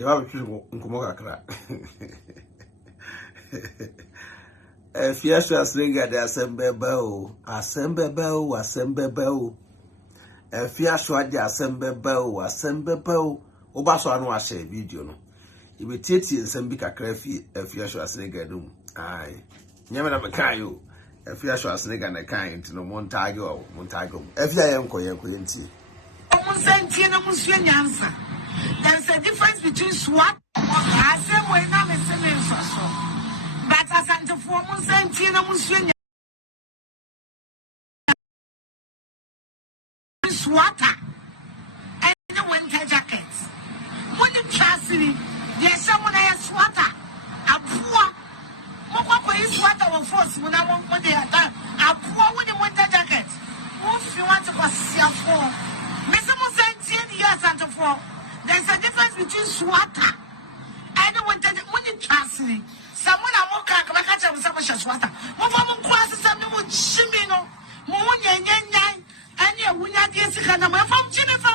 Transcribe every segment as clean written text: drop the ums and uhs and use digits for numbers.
You have a Nkumoka. If you are saying that Assemble Bell, if you are sure the Assemble Bell, Obaso no share video no. You be tete and send big a crafty if you are sure saying gadum. Aye. Never have a kayo. If you are sure saying a kind to no Montago. If you are Koyanti. There's a difference between SWAT and same way now but Asantefuo SWAT and the winter jackets. When you trust me, there's someone else SWAT. A poor Moko is SWAT will force when I want what they are done. A poor with the winter jacket. If you want to go see a four, Mr. Musen 10 years and four. There's a difference between SWAT and when you trust me. Someone I won't catch up with someone SWAT. Move cross something with Shimino, Moon and your winner Jessica, and my from Jennifer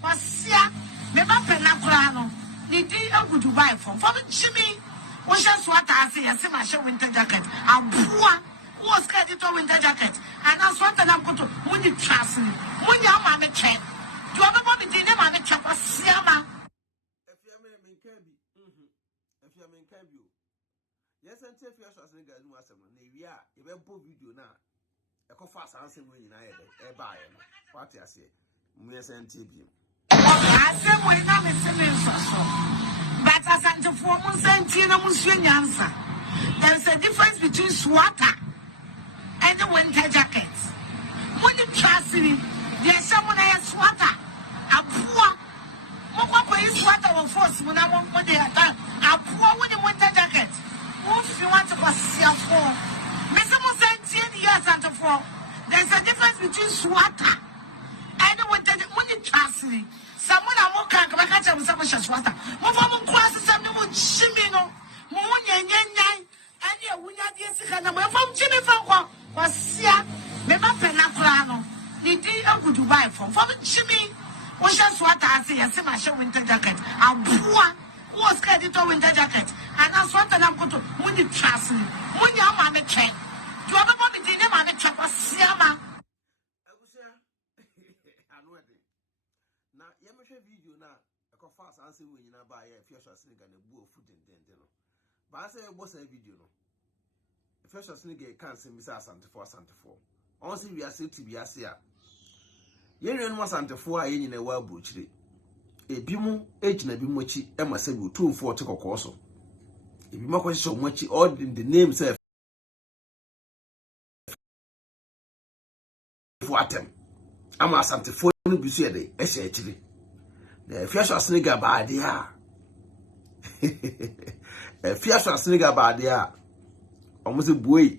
was Sia, never Penacrano. The day I would buy from Jimmy. What's your SWAT? I say, I see my show winter jacket. I'm poor. Who was credit to winter jacket? And I SWAT and I'm going to when you trust me. When your mammy check. You have a mommy dinner, mammy check was Siama. If you are in Kirby, if you are in Kirby, yes, and if you are saying that you are someone, we are a web video now. A fast answer when you are buy what I say. Yes, and TV. I said, when I'm a semi-so. But as Asantefuo answer, there's a difference between SWAT and the winter jackets. When you trust me, there's someone else SWAT. A poor Moko is SWAT will force when I want what they are done. A poor with the winter jacket. If you want to go see a four, Mr. Musen 10 years and four. There's a difference between SWAT and the winter when you trust me. Someone I won't catch up with someone SWAT. Move on cross something with Shimino, Moon and your winner Jessica, and my from Jennifer was Sia, never Penacrano. The day I would buy from Jimmy. What's your SWAT? I say, I see my show winter jacket. I'm poor. Who was credit to winter jacket? And I SWAT and I'm going to when you trust me. When your mammy check. You have a mommy dinner, mammy check was Siama. Now, you make a video now. I can fast answer when you buy a fish or snake and a bowl of food in dinner. But I say, what's a video? No, a fish or snake can't see Miss Asantefuo. Honestly, we are still to be as here. You know, Asantefuo in a well butchery. A bimu, age na bimuchi, Emma said, 2 4 take a course. If you make so much, all in the name self. For them, I'm Asantefuo. Be said, actually, the fish or snake about the a fish or snake about the almost a boy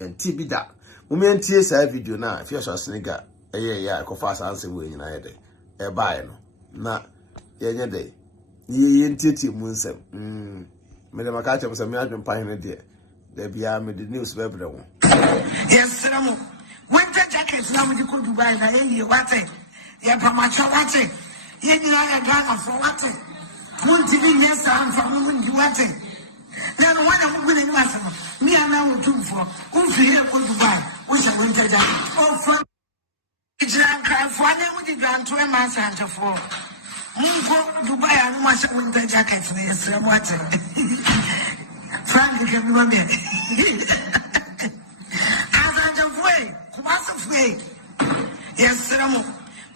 and TB that. Women tears a video now, fish or snake. Yeah, I can fast answer when you know a buy no. Na, yeah, day. Ye ain't titty moonsem. Madame Catcher was a million pine dear. There be I made the news web. Yes, sir. Winter jackets now you could buy the any what it. Yeah, Pamacha what it. You know a gun for what it. Won't you be yes, I'm from when you want it. Then one I'm winning myself. Me and I will do for. Who's here to buy? Which I winter jacket. Oh, from California with the grand to a man's answer for. Mungo to buy and wash winter jackets. Yes, what it. Frank can do it. Asantefuo, Kumasi. Yes, sir.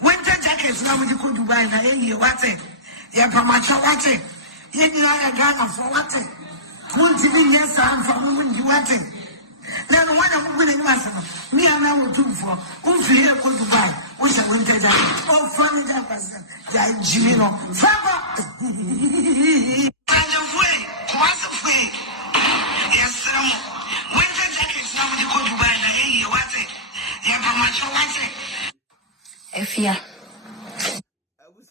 Winter jackets now you could buy na any what it. Yeah, Pamacha what it. You know a gun for what it. Won't you be yes, I'm from when you want it. Then one I'm winning myself. Me and I will do for. Who's here could buy? Which a winter jacket. Oh, funny that person. Yeah, Jimino. Faba. Asantefuo, Kumasi. Yes, sir. Winter jackets now you could buy na any what it. Yeah, Pamacha what it. Afia. I was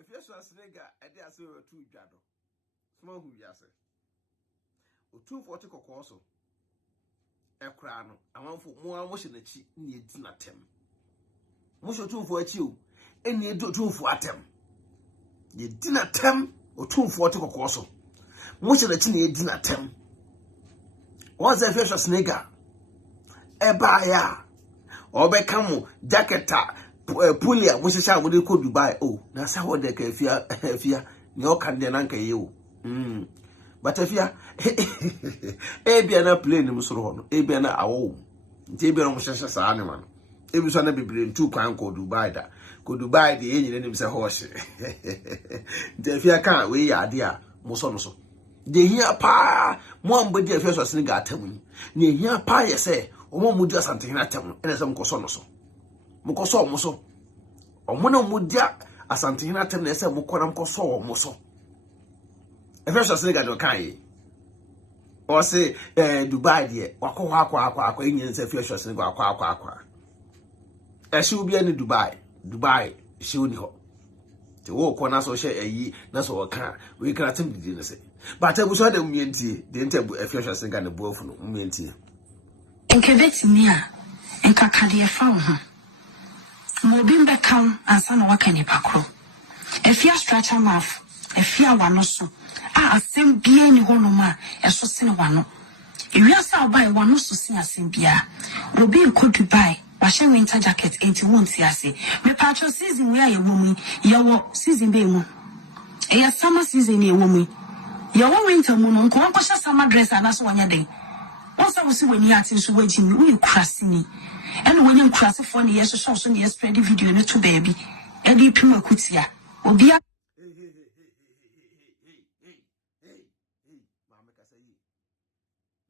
if you saw a snake, I dare say 2 jado. Small who ya say. 2 4 take a course. A crown, I want for more motion a cheap needs not him. Motion 2 for a chew. eni edo tumfo atem ye dina tem otumfo te kokoso mo se na chi na ye dina tem once a fish snake eba ya obeka mo jacketa pulia mo se sha mo de ko Dubai oh na sa wo de ka Afia ni o kan de na nka ye o but Afia ebia na plane mo soro ho no ebia na awo nti ebia no mo hye sa ane man ebi so na bebre ntu kwan ko Dubai da ko Dubai de ye nyine nim se ho hye nti Afia kan we ya ade a mo so no so de hia pa mo ambodi Afia so sene ga atam ni hia pa ye se omo mudi Asantehene atam ene se mko so no so mko so mo so omo na mudi Asantehene atam na se mko na mko so mo so Afia so sene ga do kan ye o se Dubai de wakwa enyen se Afia so sene ga akwa she will be in Dubai she will ho the wo kona so share ayi na so waka we can attempt the say but I was so dem mienti the interview Afia so ga na bo Funu mienti enkebeti ni a enkaka de fa ho mo bi mbeka ansa na waka ni pakro Afia structure mouth Afia wano so asem bia ni ho no ma eso se ne wano ewiasa obai wano so se asem bia obi nko Dubai washe winter jacket 81 siase me patcho season we aye womu yawo season be mu e summer season e womu yawo winter mu no nko kwasha summer dress anaso wanya den wonsa wo si wani ati so waji mi we krasi ni ene wani krasi fo ne yeso so ne spread video ne to baby e di pima kutia obi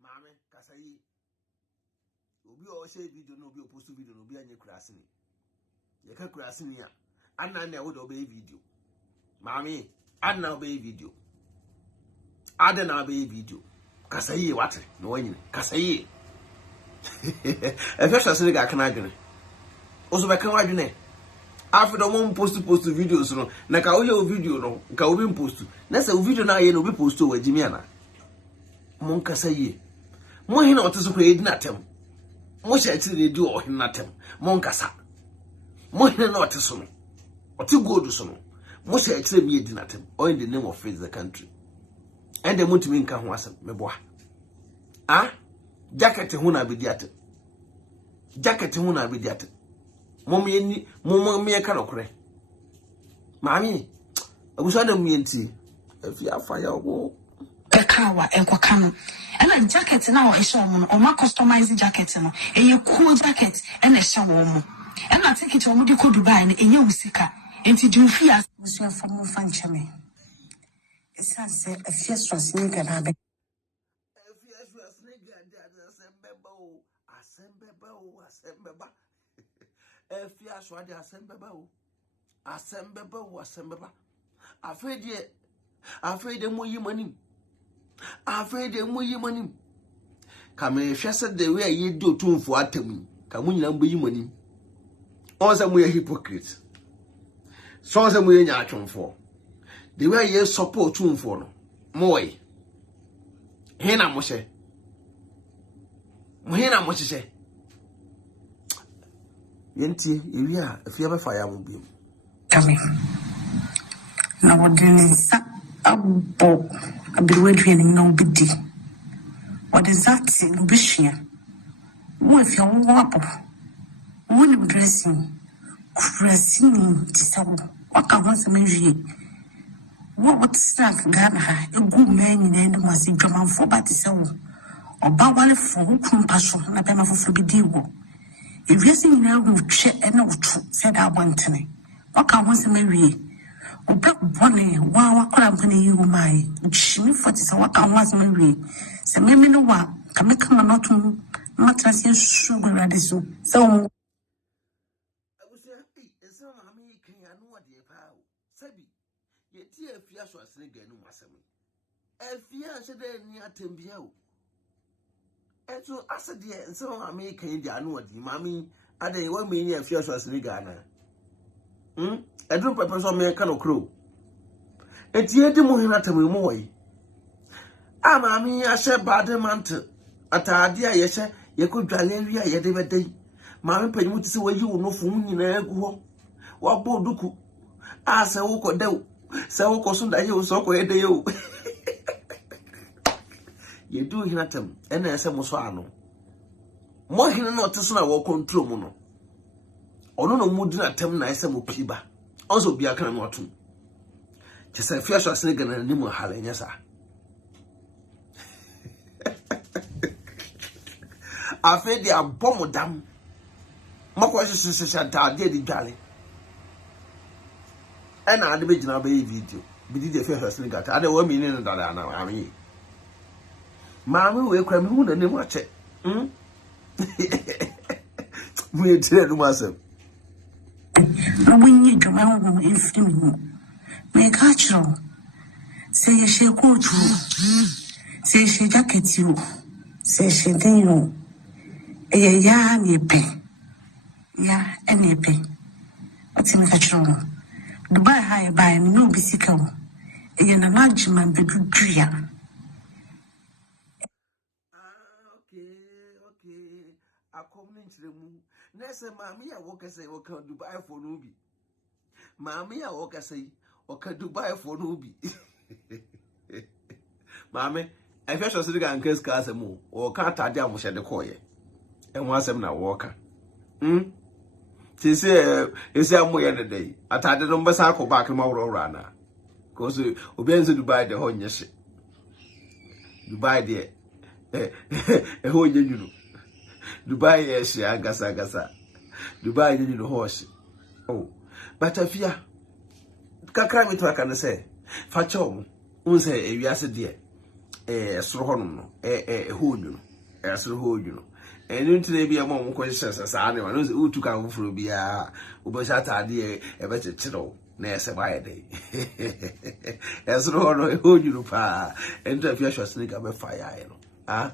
mame kasayi obi o share video no obi o post video no obi anye krasi ni ye ka krasi ni a anna na wo do be video mame anna be video ada na be video kasayi wate no wanyine kasayi Afia so sene ga kana adwene oso be kan adwene after the one post videos no na ka wo ye video no ka obi post na se video na ye no obi post o wajimi ana mon kasayi mo hina oteso ko edina tem mo sha ti radio o hina tem mon kasa mo hina na oteso no oti gold so no mo sha ti me edina tem or in the name of the country and the mutimi nka ho asem meboa jacket hu na bediate mom ye me ka nokre maami abuso na mienti Afia fire wo Pekawa enkwakano ena jacket na o hye omo no o ma customize jacket no eye cool jacket ena hye wo mo ena ticket o mo di ko Dubai na enye usika enti Afia musu fa mo fa nchame esa se Afia so sneaker na be Afia so sneaker da asembeba Afia so ade asembeba afede mo yi mani ka me hwese de we ayi do tumfo atam ka mo nyina mbo yi mani onse mo ye hypocrite so onse mo ye nya atwomfo de we ayi support tumfo no moy hena mo hye yenti ewia Afia be fa ya mo biem kame na wodini sa abo abirwadwene na obidi odezati no bishia wo Afia wo apo wo ni dressing tisawo waka honse manwie what snack gana ha egu mani na ndo masi dwamanfo batisawo oba wale fo kumpa so na be mafofo bidi wo ewiase nyina ru twe ena wotu se da abantene waka honse manwie oba bone wa wakora mpane yiwo mai chimi foti sa waka honse manwie se meme no wa kameka manotu matrasi sugar radiso so abusia esa mami kan anu ade pa sabi ye ti Afia so asene ga nu masem Afia se de ni atembia o eto asede esa mami kan di anu ade mami ade wa me ni Afia so asene ga na edun pepe so me kan okro eti edi mo hina temu mo wai mami ahye bademant atade a ye hye ye ko dwale wi a ye de bedai mami panyimu ti se wayi wo no fu nyina agu ho wabo duku asa woko dew se woko so da ye so ko ede ye ye do hinatem ena ese mo so ano mo hina no te so na wo control mu no ono no mu dina tem na ese mo piba onso bia kan no atum kese Afia so asene gana ni mo hala nya sa Afia di abomodam mako shisha ta de di dwale ena ade be gina be video bi di Afia so asene gata ade wo mi ni no dada na ami maami we kwa mi hu na ne mu ache me tire no masem no winyi dwuma ho efiri mu me ka chiro se ye she kochu se she jacket you se she dino e ya ni pe ya ene pe ati me ka chiro Dubai high by me no bisika o e na najima bedudua okay akomni nchiremu nese maami ya woka say woka Dubai for no bi maami ya woka say woka Dubai for no bi maami Afia so siriga nkes ka asemu woka atade amohye de koye enwo asem na woka tise esi amoye de dey atade no mbesa akoba akema woro na cause obianze Dubai de ho nyehye Dubai de ho nyeyunu Dubai yes agasa Dubai you know horse oh but Afia kakra mi to aka no say fa chom unse ewiase de soro hono no ho nyunu soro ho nyunu enu ntire bia mo mo ko hyehyɛ saa ne ma no utu ka fufuro bia ubosha atade be chechiro na ese bae de soro hono ho nyunu pa ento Afia hwase ne ga be fire no ah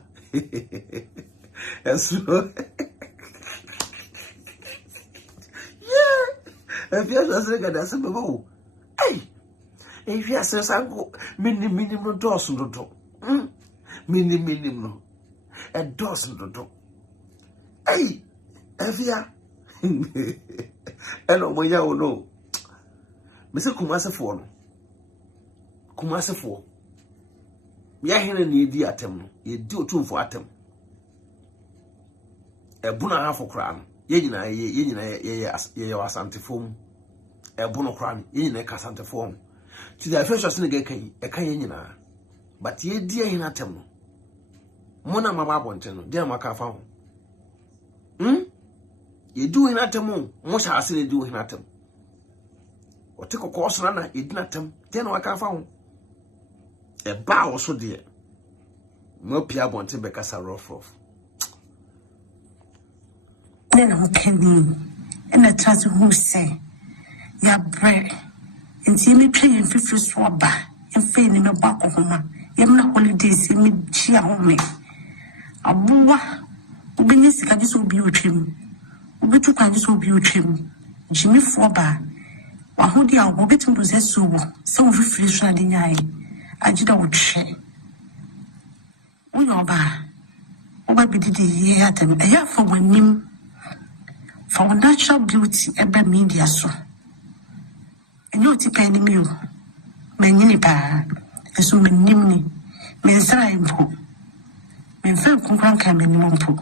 soro Afia so say gada se bebo ai Afia se sango minim no dos no do minim no dos no do ai Afia eno mo nya wo no me se Kumasifo no Kumasifo ya hene ne di atem no ye di otumfo atem ebuna hafo kra no ye nyina ye Asantefuo ebono kra no ye nyina ka Asantefuo ti da Afia so ne ga kan e kan ye nyina but ye di hene atem no mona mama bonte no dia maka fa ho ye du hene atem mo sha ase ne du hene atem o te kokko so na ye di atem dia na maka fa ho e ba wo so de mo pia bonte be kasa rough Nena mukeni ena trust who say ya bre nti me twe mfifiri so ba mfe ne me ba ko homa yem na holidays me chia home abuwa ubinyi sika diso obi otwem ubetu kwa diso obi otwem jimi fo ba wa hodi a obetu process wo se mfifiri so ade nyai agida wo twe uyo ba oba bididi ye atem eya fo wanim for natural beauty ebe media so enyo ti pa ni mi o menyini pa eso menim ni mensra impo menfa kunkran ka menim mpo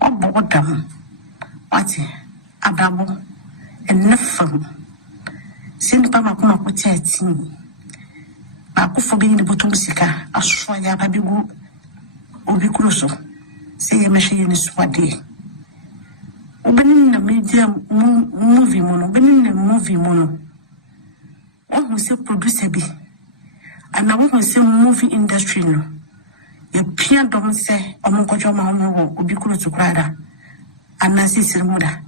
obo dam ati adabo enafam sin pa makoma ko tiati ba ko fo bi ni botum sika aso ya ba bigu obi kuroso se ye mehye ni swade obenin na media movie mono benin na movie mono who say producer bi and now who say movie industry no ye pia don say omonkojo ma homo obi kuro to krada anasi sirmuda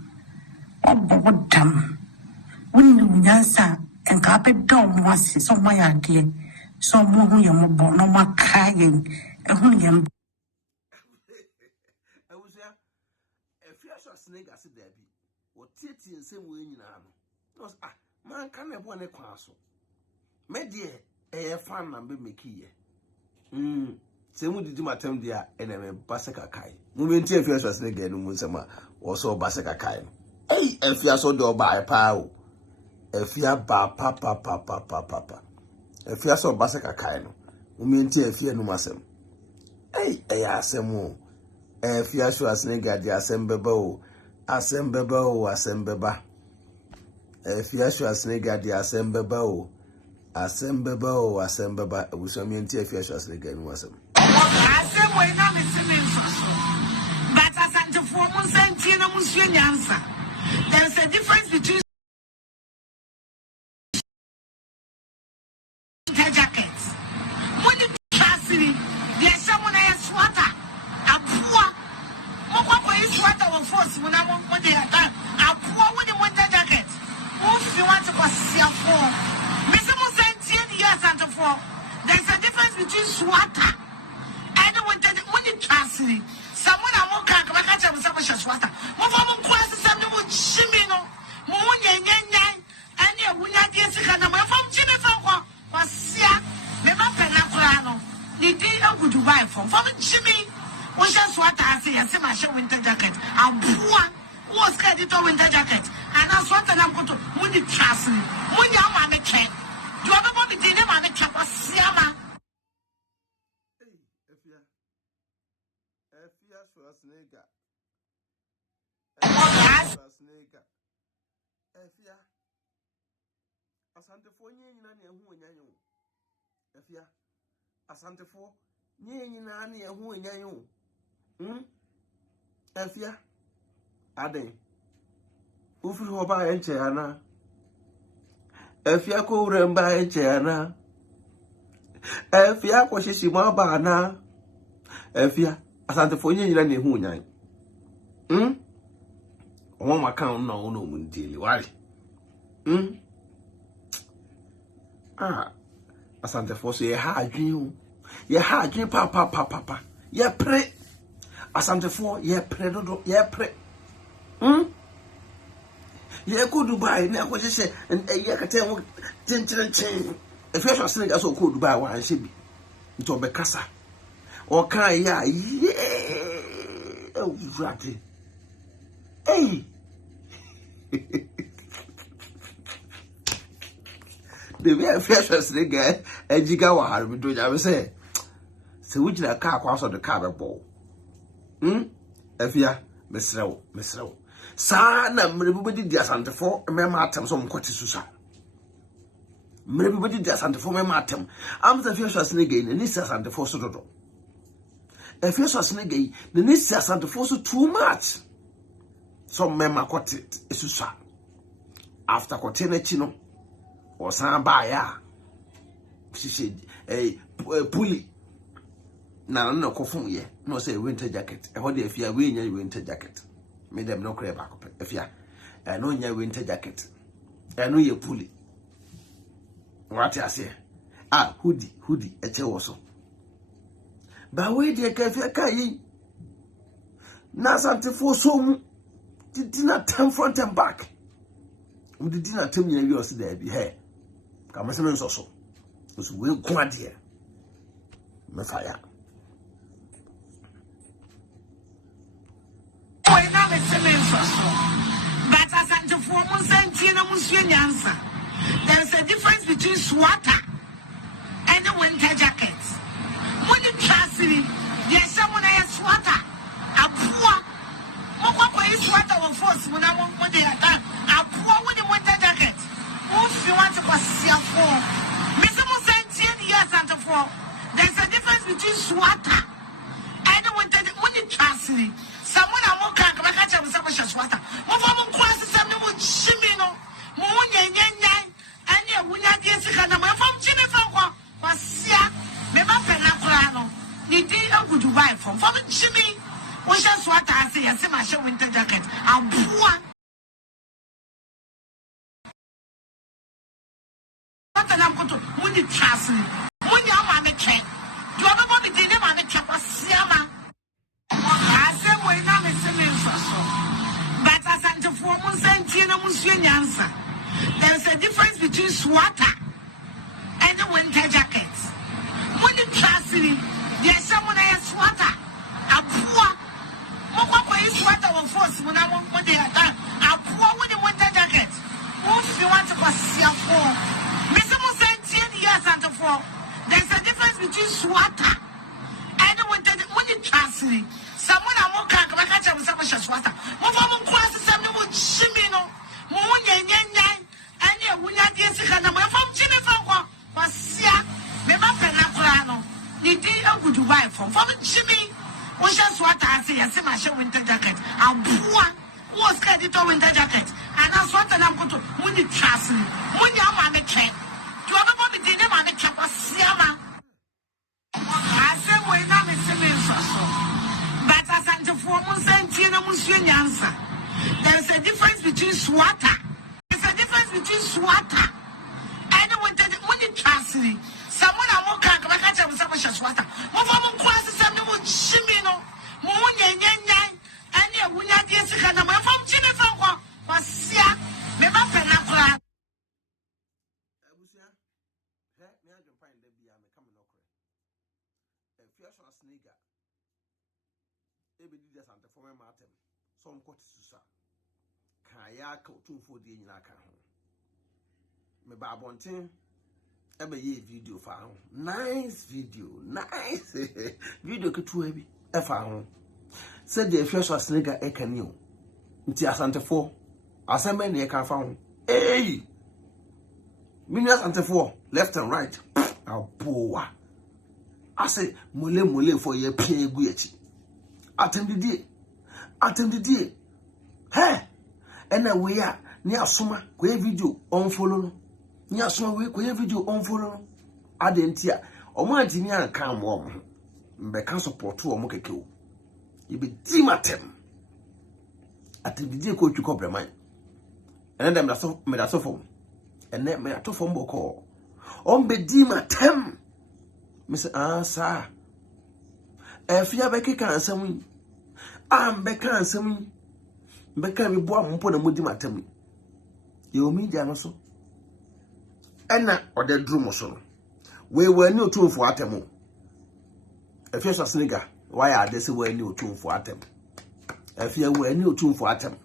obo dam wonni nyansa enka pe dom wase so mo ya de so mo hu ye mo bo no makayen ehun ye Afia so snake ase dabi o titi nsem we nyina no no man kan ebo ne kwa so me de fan na be mekiye se mu didi matem dia ene me baseka kai mu menti Afia so snake ga no mu nsema wo so baseka kai ei Afia so de oba pa o Afia ba papa. Afia so basa kakai no. Umienti afia no masem. Hey, asem o. Afia so asnega di asem beba o. Asem beba. Afia so asnega di asem beba o. Asem beba. Uso mienti afia so asnega no masem. Asem we na me so. But Asantefuo mun sentie na mun sua nyansa. There is a difference between jackets. When you trust me, there's someone else sweater. A poor, Moko is sweater or force when I want what they are done. A poor with the winter jacket. If you want to go see a four, Mr. Musen 10 years and four. There's a difference between sweater and when you trust me. Someone I won't catch up with some sweater. Move on, class, something with Shimino, Moon, and you will not get sick and I'm from Jimmy Franco. Wasia, never penacrano. The day I would buy from Jimmy. Was just what I say, I see my show winter jacket. I'm poor, was creditor winter jacket. And that's what I'm going to when you trust me. When you're my check. Do you ever want to dinner my check? Was Siama? Afia Schwarzenegger. Afia Asantefuo nyina ne ehu onyanyo. Afia Asantefuo nyina ne ehu onyanyo. Afia Aden ufiri ho ba enche ana. Afia ko uremba enche ana. Afia ko shishimo ba ana. Afia Asantefuo nyina ne ehu onyanyo. Omo maka no no mundili wali. Asantefuo so ye ha adwen papa. Ye pre Asantefuo ye pre dodo ye pre. Ye ko Dubai na ko hye ye kata ho tintirin. Afia so Senegal so ko Dubai wa anhye bi. Nto be kasa. O kan ya ye right. Hey. The way I feel Senegal e jiga wa har bi do ja be say se wujina car kwa so the car be ball. Afia mesrew sa na mrebudi di Asantefuo mema atem so mkwati susa mrebudi di Asantefuo mema atem am za Afia Senegal ni si Asantefuo so dodo Afia Senegal ni si Asantefuo so too much so mema kwati susa after kwati na chi no o san ba ya shishi puli na no kofun ye no say winter jacket e ho de Afia we nya winter jacket me dem no crave back Afia no nya winter jacket no ye puli what I say hoodie e che wo so ba we de ka Afia kai na Asantefuo so mu didina time front and back we didina time nya wi o se da bi he ka me se me so so we go ade me fire. But Asantefuo mun sentie na mun sua nyansa. There is a difference between sweater and the winter jacket. When you trust me, there's someone else sweater. A poor, Moko is sweater or force when I want what they are done. A poor with the winter jacket. If you want to go see a four, Mr. Musen 10 years Asantefuo. There's a difference between sweater and the winter. When you trust me. Someone I won't catch up with some sweater. Move on, class, something with Shimino, Moon, and you will not get sick and I'm from Jimmy Franco. Wasia, never penacrano. The day I would buy from Jimmy. Was just what I say, I see my show winter jacket. I'm poor. What I'm going to when you trust me. When you're my check. Do you ever want to dinner my check? Wasia, but Asantefuo mun sentie na mun sua nyansa. There is a difference between sweater and the winter jacket. When you trust me, there's someone else sweater. A poor, Moko is sweater or force when I want what they are done. A poor with the winter jacket. If if you want to go see a phone, Mr. Musanti, yes, Asantefuo. There's a difference between Swata and when you translate. Someone I'm more can't catch up with some Swata. Move on, cross the same with Shimino, Moon, and you will not get sick and I'm from China. Was Sia, Mema Penaplano. You did a good wife from Jimmy. We just what I say, I see my show winter jacket. I'm poor. Was credit or winter jacket. And that's what I'm going to win the trust me. When you're on the check, you have a bit in the check was Siama. I said, we're not missing so. But Asantefuo Musantina Musyansa. There's a difference between Swata. There's a difference between Swata and when you trust me. Someone I'm more can't catch up with some Swata. Move on, cross the same with Shimino, Moon, and you will not get sick and I'm from China. Was Sia, Mema Penapla. Some quarter susa. Kayak to 4 days in Naka. Me babontin. Ebe ye video found. Nice video. Nice video ke too heavy. E found. Said the first was nigga e can you. Nti Asantefuo. Aseme ne e can found. Hey. Mini Asantefuo left and right. Apoa. I say mole for ye pie gu echi. Attend the day. Hey. And we are near summer. Kwe video on follow. Nya so we ko video on follow adentia o ma antini an kan mo mbe kan support o mo keke o ye be di matem atibidi ko twi ko breman ene dem da so me da so fom ene me ato fom boko o mbe di matem me say sa Afia be keka ansam be kan ansam be kan mi bo ampo na mo di matem ye o mi dia no so ena ode drum so we were ni otumfo atemu Afia Swasniga why are they say we ni otumfo atem Afia we ni otumfo atem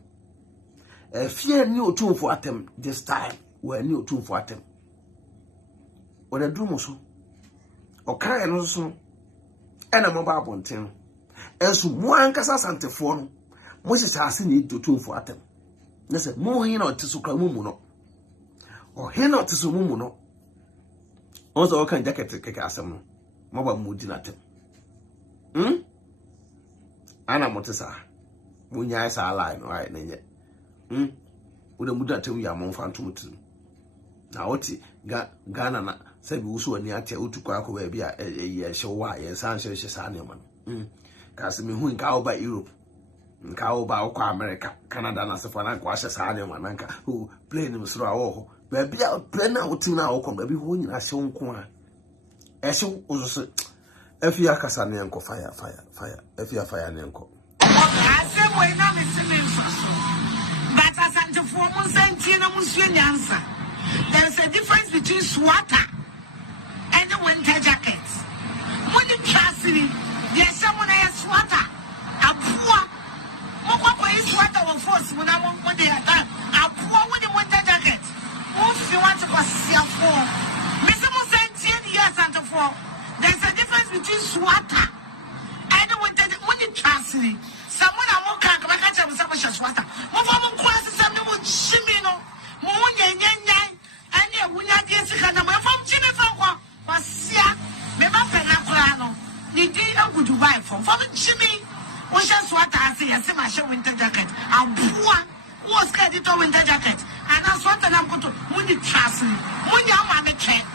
Afia ni otumfo atem this time we ni otumfo atem ode drum so o kan no so ena mo ba bonten enso mo ankasa Asantefuo no mo hyehyase ni otumfo atem na se mo hin na otisukra mu no o hena otiso mumu no onzo o kan jacket keke asem no maba mudi na tem ana motisa munya isa line right na nye wo de mudi na tem ya mo fantum tim na oti Ghana na sabi wuso ani ate otukwa akọ ba bia ye hyewa ye san hye sa ne man ka se me hu nka oba Europe nka oba kwa America Canada na sefa na kwa hye sa ne man nka plane msro awo baby plan na uti na okọ baby ho nyina hye nko a ehye ozo Afia kasa ne nko fire Afia fire ne nko asem we na me simi so but Asantefuo Musanti na musyansa. There's a difference between Swata and the winter jacket. When you trust me, there's someone else Swata a poor Moko is Swata will force when I want what they are done a poor with the winter jacket. If you want to go see a phone, Mr. Musanti, yes, Asantefuo. There's a difference between Swata and when you trust me. Someone I'm more can't catch up with some Swata. Move on, cross something with Shimino, Moon, and you will not get sick and I'm from China. Was Sia, Mema Penaplano. You did a good wife from Jimmy. Was just what I say, I see my show winter jacket. I'm poor. Was credit or winter jacket. And that's what I'm going to win the trust me. When you're on the check,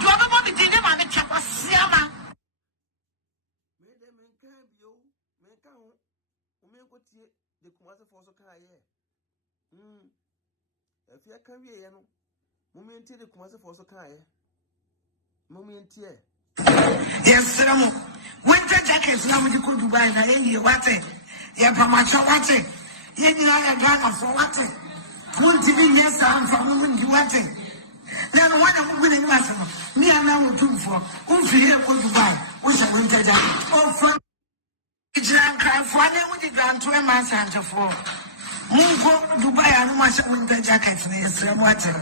you have a body dinner on the check was Siama. The Kumasi for so car here. If you can be a moment, the Kumasi for so car here. Moment here. Yes, sir. Winter jackets now you could buy na any what it. Yeah, Pamacha what it. Yeah, you know, I got for what it. Won't even yes, I'm from when you want it. Then what I'm winning was me and now two for. Won't feel what you buy. What's a winter jacket? Oh, from it's not cry for them with the grand to a Asantefuo. Mungo Dubai and much winter jackets and yes, I'm watching.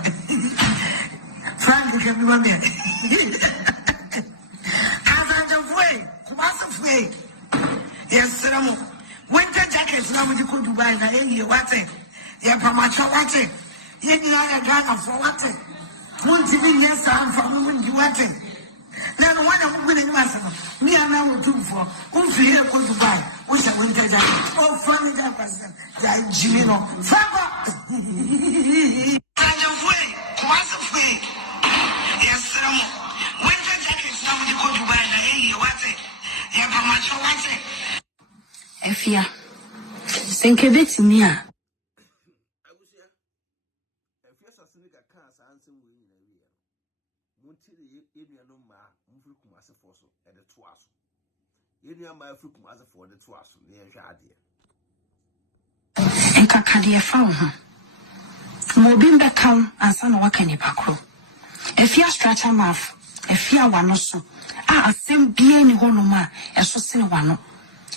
Frank, can be one there. Asantefuo, Kumasi, yes, sir. Winter jackets, nobody could Dubai, na any what it. Yeah, Pamacho, what it. Yet, you are a gun for what it. Won't you be yes, I'm from when you want it. Then one of winning master. Me and I will do for. Won't you hear go Dubai? What's a winter jacket? Oh, funny person. Like Jimino. Faba! Asantefuo, Kumasi. Yes, sir. Winter jackets, nobody could Dubai, na any what it. Yeah, Pamacho, what it. Afia. Thank you, Betty. Kumasi for so at the twasso. You near my free Kumasi for the twasso near Shadia. And Kakadia found her. Mobimba come and son of Wakani Pacro. If you stretch a mouth, if you are no so, a same being honoma, a so sin one.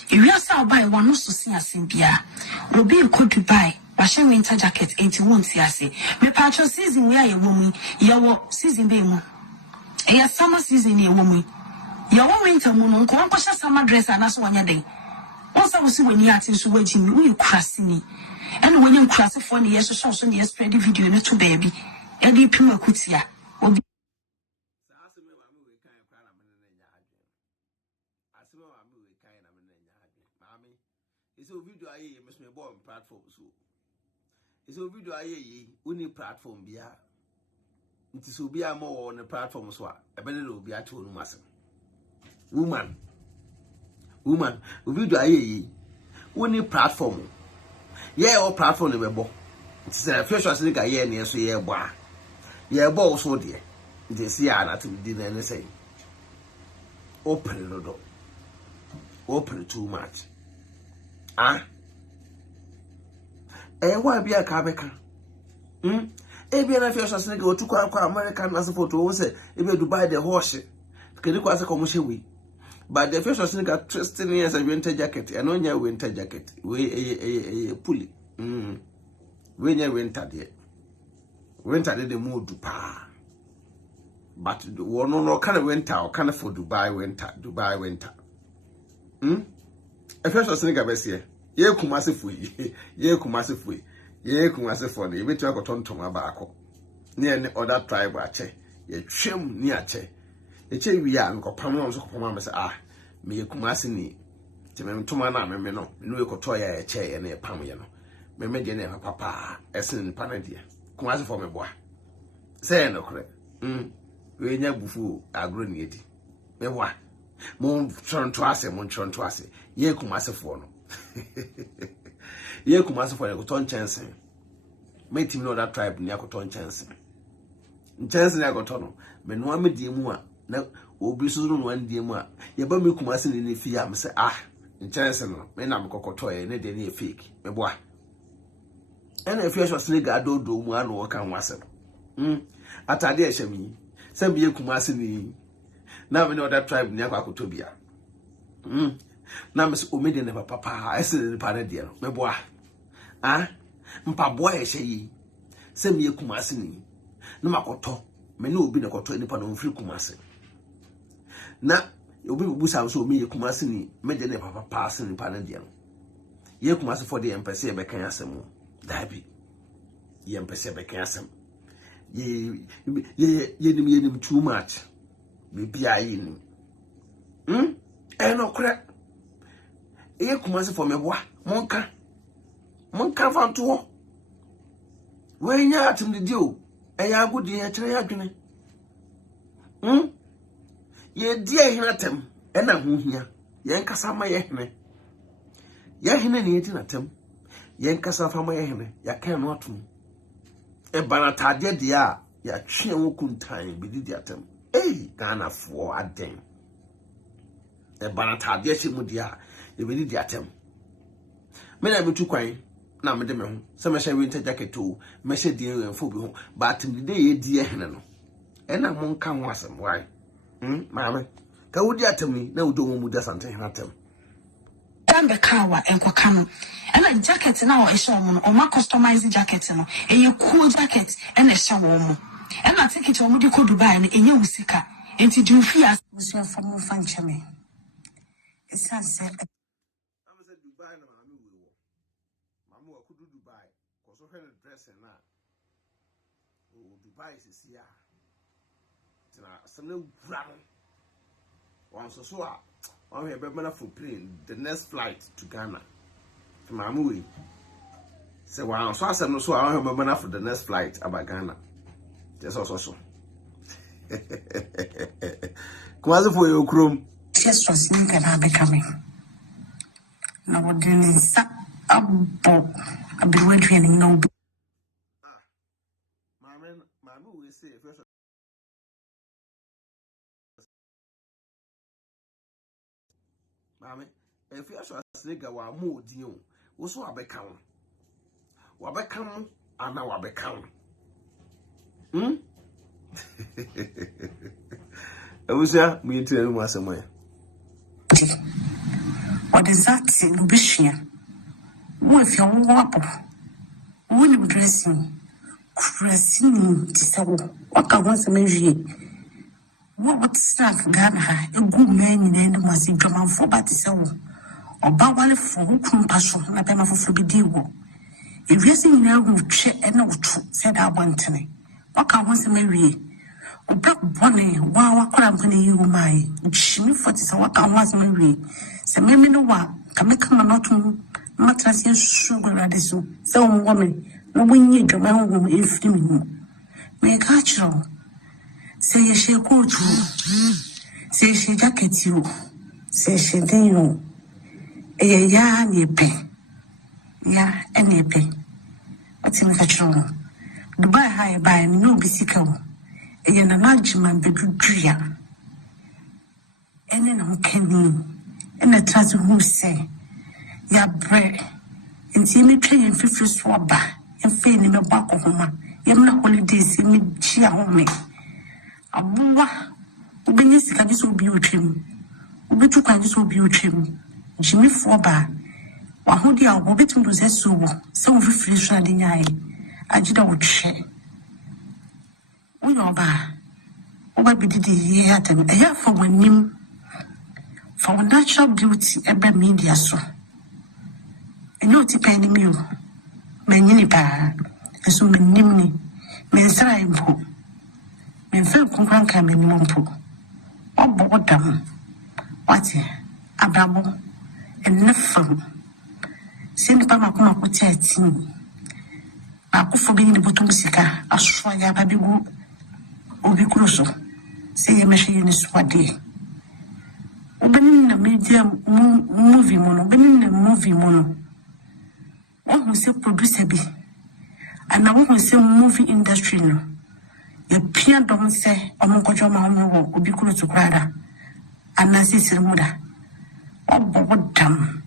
If you are by one so see a simpia, will be a could buy. Washing winter jacket 81 CSC. Me patcho season where a woman, your season be mo. A summer season, a woman. Your winter moon, Kwampasha summer dress and that's 1 day. Also, see when you are to waiting, you cross me. And when you cross for the years, so soon, yes, spread the video to baby. Eddie Pima Kutia will be. It's a video I must be born platform. It's a video I only platform be it is be more on the platform so a better will be at home massive. Woman, video I only platform. Yeah, all platform never. It's a first was like a year near so yeah, bar. Yeah, balls so dear. It is here not to be dinner anything. Open the door. Open too much. Ah. Why be a cabeka? Ebi na fiye shasene ke otu kwa American as photo wo se ebi Dubai the horse ke ni kwa se commercial we but the fiye shasene ka twisting as a winter jacket and on your winter jacket we a pulley we nya winter the mood pa but one no kind of winter or kind of for Dubai winter e fiye shasene ka bese ye Kumasi fui ye Kumasi for the ebi to akotonton abako ne any other tribe ache ye twem ni ache e che wi a nkopam no so kopam am say me ye Kumasi ni te me ntoma na me no me ekoto ya eche ye na e pam ye no me de na papa esen pa na dia Kumasi for me boa say no kore we nya bufu agro ni edi me boa mon chonto ase ye Kumasi for no ye Kumasi for the ton chance me team no that tribe ni akoton chance ni akoton no me no amedie mu a na obi so no andie mu a ye ba me Kumasi ni fi am say chance no me na me kokoto ye ne de ni fake me boa ena e fi so sne ga do mu a no wo kan wase atade e hyemi se me ye Kumasi ni na me no that tribe ni akoto bia na me so omede ne papa ese ne parade no me boa mpa boa e hye se me Kumasi ni na makoto me na obi na koto nipa no mfiri Kumasi na obi busa so me Kumasi ni me de ne papa pass ni parade no ye Kumasi for the empese be kan asem dabi ye empese be kan asem ye nim too much be bia yi ni no kre ye Kumasi for me boa monka fanto we nya atim de dio eya agudi ya kire ya dwene ye di ehinatem ena ho hia ye nkasa ma ye hene ne yeti natem ye nkasa fa ma ye hene ya kan no atum e banatade de a ya twe wo kuntan bi di atem Ghana fo aden e banatade chi mu di a e bi di atem me na metu kwan na me de me ho se me hye winter jacket o me hye die enfo bi ho but me de ye die hene no e na mo nka ho asem why maame ka wodi atemi na wodo mo mu da sante hene atem Dambe kawa enko kano. And a jacket now is shown or my customized jacket no. And your cool jacket and a shower. And I take it on you could buy and you sika. And to do fear was your former function. It's sunset. I'm said Dubai na mami we wo. Mamu wa kudu Dubai. Cause of her dress and that. Oh, Dubai is here. Tina some brown. One so one here better for plane the next flight to Ghana. To Mamu we. Say one so I said no so I have better for the next flight about Ghana. Just also. Kumasi for your chrome. Just was in Ghana becoming. No one doing that. I've been waiting no. Mamu we say first. Mami, if you are snigger, wa more deal. Also, I become. Wabekam, and now I become. I was there, me tell you once a way. What is that in Bishia? What if you're wapper? When you dressing, to say, what I want to measure. What would staff Ghana, a good man in the end was in German for but so. Or Bawale for who couldn't pass on a payment for Flubidiwo. If you're seeing now, check and no truth, said I want to me. What I want to marry. O black bonnet, wow, what I'm going to you, my shimmy for this, what I was married. Say, maybe no one can make a not to mattress and sugar at this. So, woman, no one need your own if you may catch you. Say, she go to say, she jacket you. Say, she didn't know. Ya, ye pay. Ya, and ye pay. What's in the trouble? Dubai high by me, no bicycle. Yen a large man be good tria. And then who can and a trust who say, ya bread, and see me playing 50 swabba, and feign in a back of home. Yamna holidays in me chia home. A boa, Ubenis can just be with him. Ubetu can just be with him. Jimmy Forba, or who dear will be to possess so, some reflection in eye. I did not share. We know ba. What we did here at them, a year for when him for natural beauty, every media so. And no penny meal, many ba, and so many nimney, men say impo, men fell concran came in Mompo. What bought them? What a babble and nothing. Send Pama Kuma put a team. I could forbid the bottom sicker, a Schwar baby group. Obicruso, say a machine is what day. Opening the media movie mono, opening the movie mono. One who say producer be, and I want to say movie industry no. Your peer don't say, Omonkojama Obicruso Grada, and Nancy Silmuda. Oh, but damn.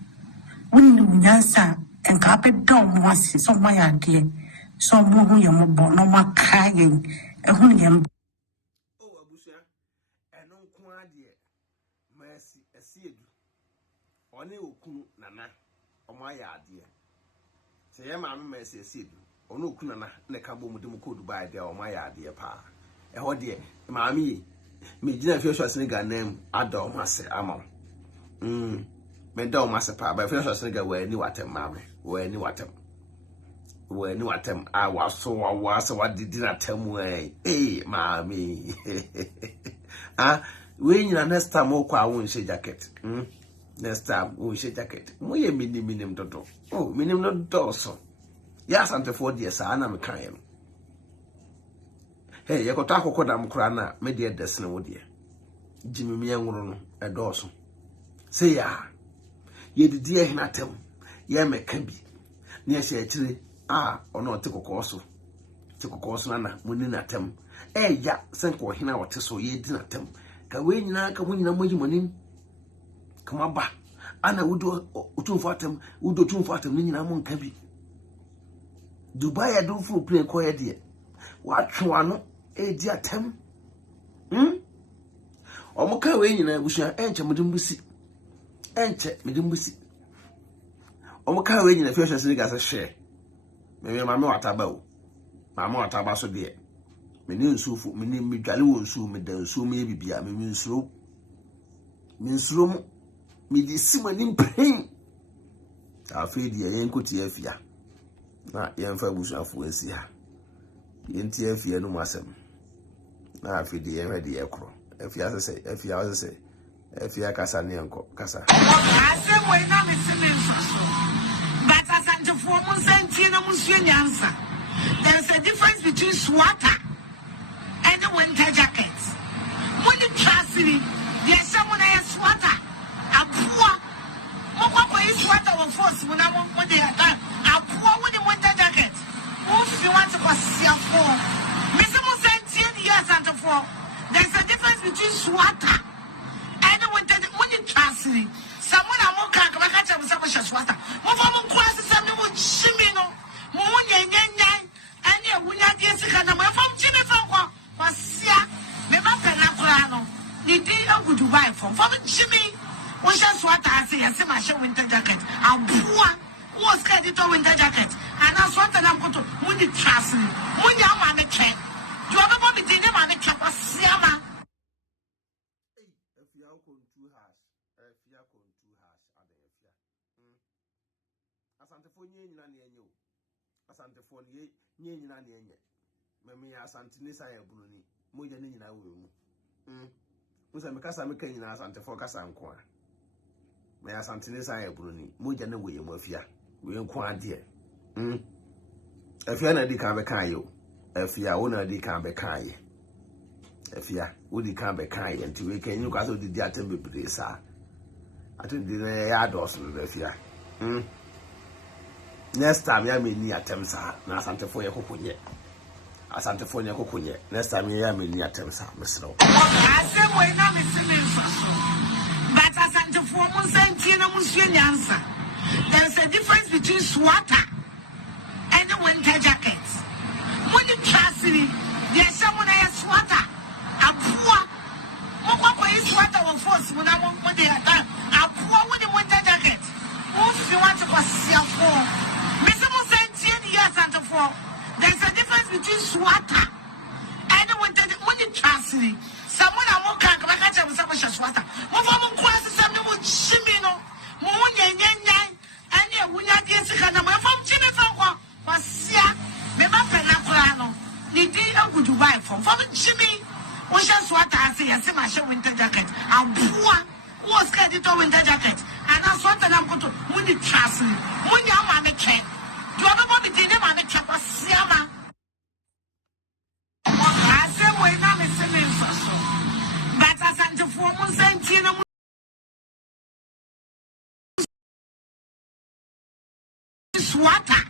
When you answer and carpet down was so my idea, so more who you more no more crying, and who you. Mercy, a seed. Only Ukunu Nana, or my idea. Say, Mamma Mercy, a seed. Or no Kunana, Nekabo Mudumu buy there, or my idea, pa. A what dear, Mammy, me dinner future snigger name Adol Master Amon. Me don't master pa, but future snigger where new atem, mammy, where new atem. Where new atem, I was so what did not tell me, eh, mammy. Ah. When you next time, I won't say jacket. Next time, we say jacket. We minim toto. Oh, minim not doso. Yes, Asantefuo dear, sir, I'm a kind. Hey, you got to call them crana, my dear Desno, dear. Jimmy Mianguno, a dorsal. Say, ya. Ye the dear hinatem. Ye me can be. Near she actually, or not take a course. Take a course, Nana, Muninatem. Eh, ya, send for him out to so ye dinner tem. Kawin na kawin na moji manim kama ba ana wudo utumfatem wudo tumfatem ni na mon kabi Dubai ya do fu play ko ye de wa twa no e di atem omo ka we nyina busua enche medimbusi Omoka we nyina Future Sneaker say share. Me mama wataba o. Mama wataba so de. Me ni nsufu, me ni midwale wo nsu, me da nsu me bibia, me nsuro. Me nsuro mo. Me di simani mpem. Afia di yen koti Afia. Na yen fa busuafo ansi ha. Yen ti Afia no masem. Na Afia di yen hwede ekro. Afia say Afia kasa ne enko kasa. Asem we na me simenso. But Asantefuo mun sentie na musu nyansa. There is a difference between sweater and the winter jacket. When you trust me, there's someone else sweater. A poor sweater will force when I'm on the attack. A poor with the winter jacket. Who if you want to go see a four? Mr. Musentie years and four. There's a difference between sweater and the winter. When you trust me, someone I'm on crack, I catch up with some sweater. Move on, cross something with Shimino, Moon, and your winner gets a kind of from Jimmy Franco. Was Sia, Memaka Nakurano. The day I would buy from Jimmy. We shall swat I say, I see my show winter jacket. I'm poor. What's credit to winter jacket? And I swat and I'm going to win the trust me. When you are my check, you have a bobby dinner on the cap of Siama. If you are going too harsh, if you are going too harsh, are they if you Asantefuo nyen na ne Asantefuo nyen na ne me asantene sa ya buloni mo je ne nyina we mu musa me kasa me kan nyina Asantefuo kasa nko a me asantene sa ya buloni mo je ne we mu Afia we nko ade Afia na di kan be kan yo Afia wo na di kan be kan ye Afia wo di kan be kan ye nti we kan nyu kwaso di atem bebre sa atendi na ya dos no Afia next time ya me ni atem sa na Asantefuo ye kokonye Asantefuo nye kokonye next time ya me ni atem sa meslo asem we na me simenso but Asantefuo mun sentie na musu nyansa. There is a difference between sweater and the winter jacket. When you trust me, there's someone else sweater. A poor sweater will force when I'm on the attack. A poor with the winter jacket. Who if you want to go see a four? Mr. Musentie years and four. There's a difference between sweater and the winter. When you trust me, someone I'm on crack, I catch up with some sweater. Move on, cross something with Shimino, Moon, and your winner gets a kind of from Jimmy Franco. Was Sia, Memaka Nakurano. The day I would buy from Jimmy. We shall swat I say, I see my show winter jacket. I'm poor. What's credit to winter jacket? And I swat and I'm going to win the trust me. When you are my check, you have a bobby dinner on the cap of Siama. I say, we're not a simenso. But Asantefuo mun sentie na sweater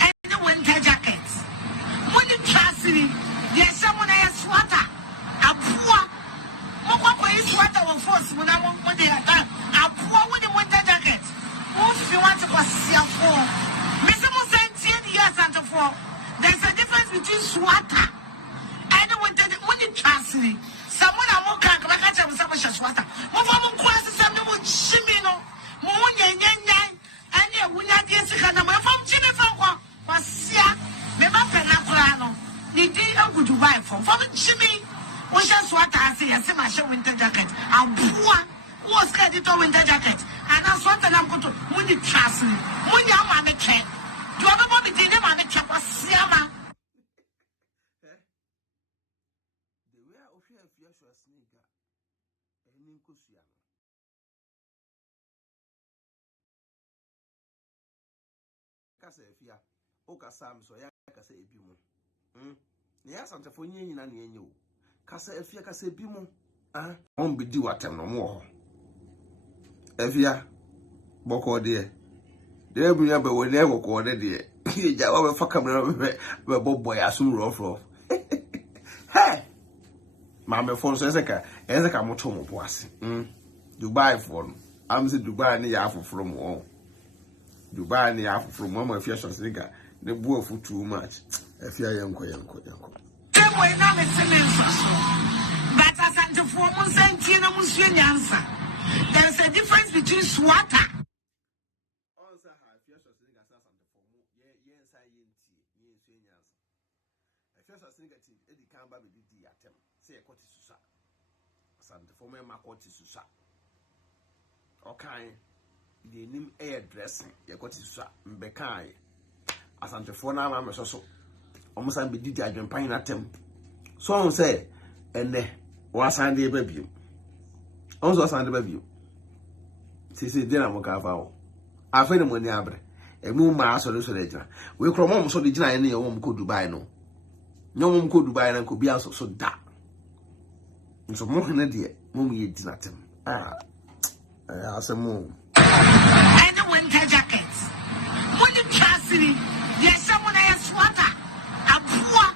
and the winter jacket. When you trust me, there's someone else sweater. A poor sweater will force when I'm on the attack. A poor with the winter jacket. Who if you want to go see a four? Mr. Musentie years and four. There's a difference between sweater and the winter. When you trust me, someone I'm on crack, I catch up with some sweater. Move on, cross something with Shimino, Moon, and your winner gets a kind of from Jimmy Franco. Was Sia, Memaka Nakurano. The day I would buy from Jimmy. We shall swat I say, I see my show winter jacket. I'm poor. What's credit to winter jacket? And I swat and I'm going to win the trust me. When you are my check, you have a bobby dinner on the cap of Siama. the way of your Future Sneaker and Ninkusiano kasa Afia o kasa am so ya kasa ebimu ne ya Asantefuo nyen na ne enyo kasa Afia kasa ebimu on bidi watem no mo Afia boko de bunya be woni e boko de ja wa be fa camera be bobo ya so rough hey mama phone so ezeka moto mo boase Dubai phone am say Dubai ne ya afoforo mo Dubai ni afufuru mama Afia Shinga ne bu afu too much Afia yanko we na me simenso but Asantefuo mun sentie na musu nyansa. There is a difference between sweater first asingati edi kan ba be di atem say e kwoti susa Asantefuo me makoti susa okay the nim air dressing ye kwoti susa mbekan Asantefuo na ma mesoso omusan be di adwempan na atem so on say ene wasan de ba biom on so wasan de ba biom sisi de na mo ka fa o afa ni mo ni abre emu ma so de jina we kro mo so de jina ne ye wo mo ko Dubai no nyom mo ko Dubai na ko bia so da nso mo hene de mo ye jina tem asemu and the winter jackets when the chassis yes someone has sweater abua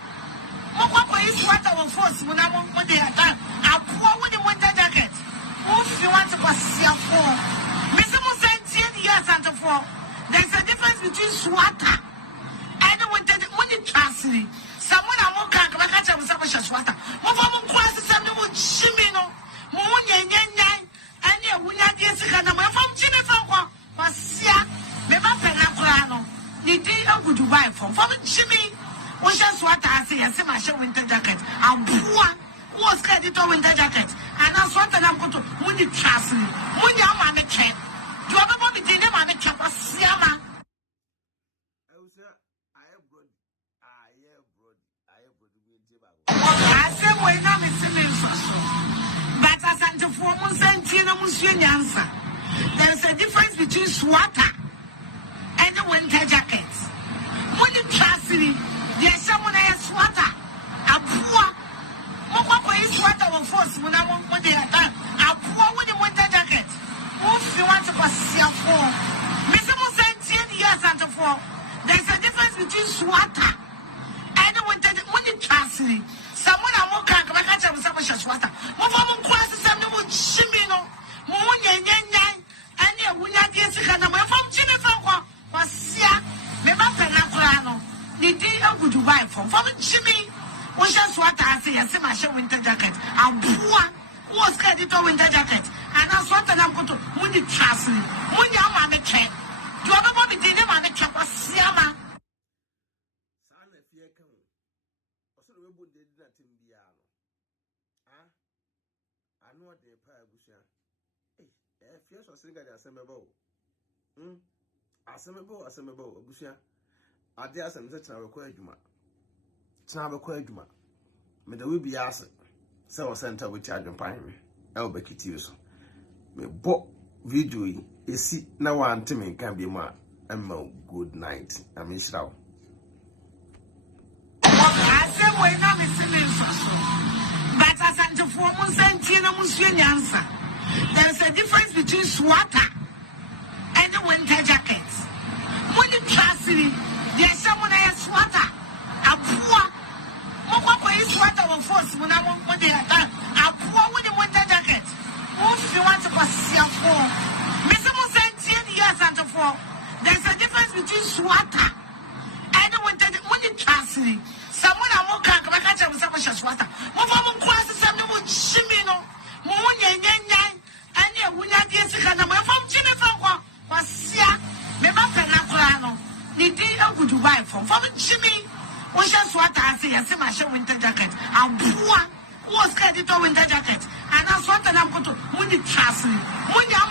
mo ko is sweater on force mo na mo de ata abua with the winter jacket if you want to go see for Mr. Musentie years and for there's a difference between sweater and the chassis someone am kan ka ka cha mo sa sweater mo fa mo kwase sam no mo chimi no mo nyenyenyan ani ewunya de sika na mo fa mo chimi fa kwa kwasia me ba pe na kura no ni di agu Dubai from chimi o sha sweater ase yase ma she winter jacket abua was credit to winter jacket and na sweater na ko to mo ni chassis mo nya ma me che do ba be di ne ma me che kwasia ma but Asantefuo Musentie na musue nyansa there's a difference between sweater and the winter jacket when you trust me there's someone has sweater abua mo is sweater on force mo na mo de ata abua with the winter jacket if you want to go see for Mr. Musentie yes Asantefuo there's a difference between sweater and the winter when you trust me someone am kan ka ka cha mo sa sweater mo fa mo kwase sam no mo chimi no mo nyenyenyan ani ewunya de sika na mo fa mo chimi fa kwa kwasia me ba pe na kura no ni di agu Dubai from fa mo chimi wo sha sweater ase yase ma she winter jacket abua wo ska di to winter jacket ana sweater na mkoto mo ni trust mo nya ma me che do ba bi di ne ma me che kwasia ma sana fie kan osoro we bo de na timbia no anu de pa agusia fie so singa de asemebo asemebo agusia ade asem se tena rekọ adwuma me da we bia ase se o center we charge pan me BeckyTv so me bo video yi esi na wante me kan bi ma emma good night am shiraw we na me so but Asantefuo Musentie na musue nyansa there's a difference between sweater and the winter jacket when you trust me there's someone has sweater abua mo is sweater on force mo na mo de ata abua with the winter jacket if you want to go see for Mr. Musentie yes Asantefuo there's a difference between sweater and the winter when you trust me someone am kan ka ka cha mo sa sweater mo fa mo kwase sam no mo chimi no mo nyenyenyan ani ewunya de sika na mo fa mo chimi fa kwa kwasia me ba pe na kura no ni di agu Dubai from chimi wo sha sweater ase yase ma she winter jacket abua wo ska di to winter jacket ana sweater na mkoto mo ni trust mo nya